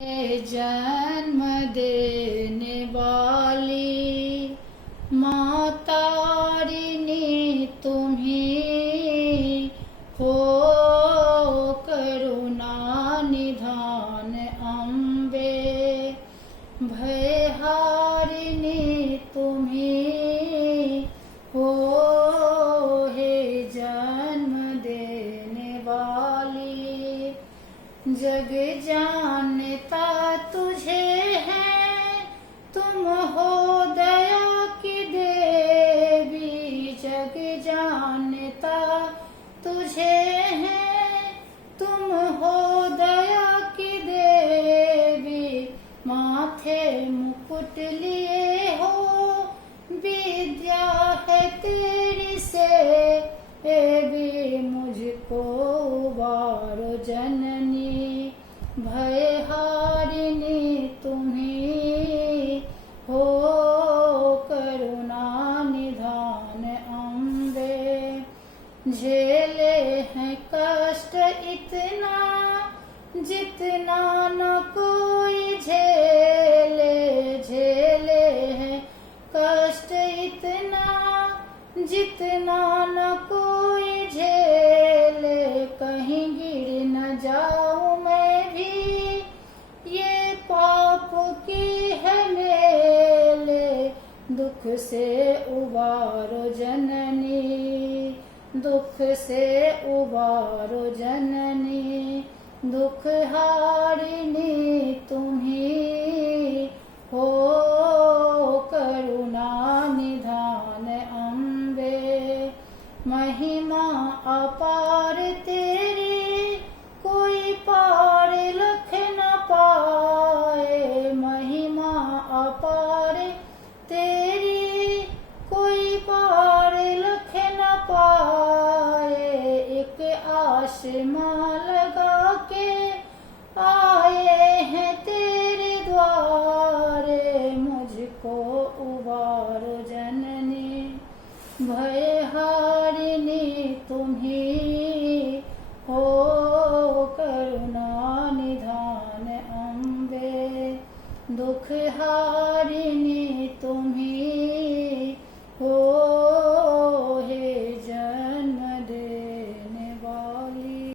जन्म देने वाली माँ तारिणी तुम्हीं हो, करुणा निधान अम्बे भयहारिणी तुम्हीं हो, हे जन्म देने वाली। जग जानता तुझे है, तुम हो दया की देवी। जग जानता तुझे है, तुम हो दया की देवी। माथे मुकुट लिए हो, विद्या है तेरी सेवी। मुझको उबारो जननी भयहारिणी तुम्हीं हो, करुणा निधान अम्बे। झेले हैं कष्ट इतना जितना न कोई झेले। झेले हैं कष्ट इतना जितना न कोई झेले। कहीं गिर न जाऊं मैं भी, ये पाप की है मेले। दुख से उबारो जननी, दुख से उबारो जननी। दुख हारिणी तुम्हीं हो, करुणा निधान अम्बे। महिमा अपार तेरी, कोई पार लख न पाए। महिमा अपार तेरी, कोई पार लख न पाए। एक आश मां लगा के आए हैं तेरे द्वारे। मुझको उबारो जननी भयहारिणी तुम्हीं हो, करुणा निधान अम्बे। दुख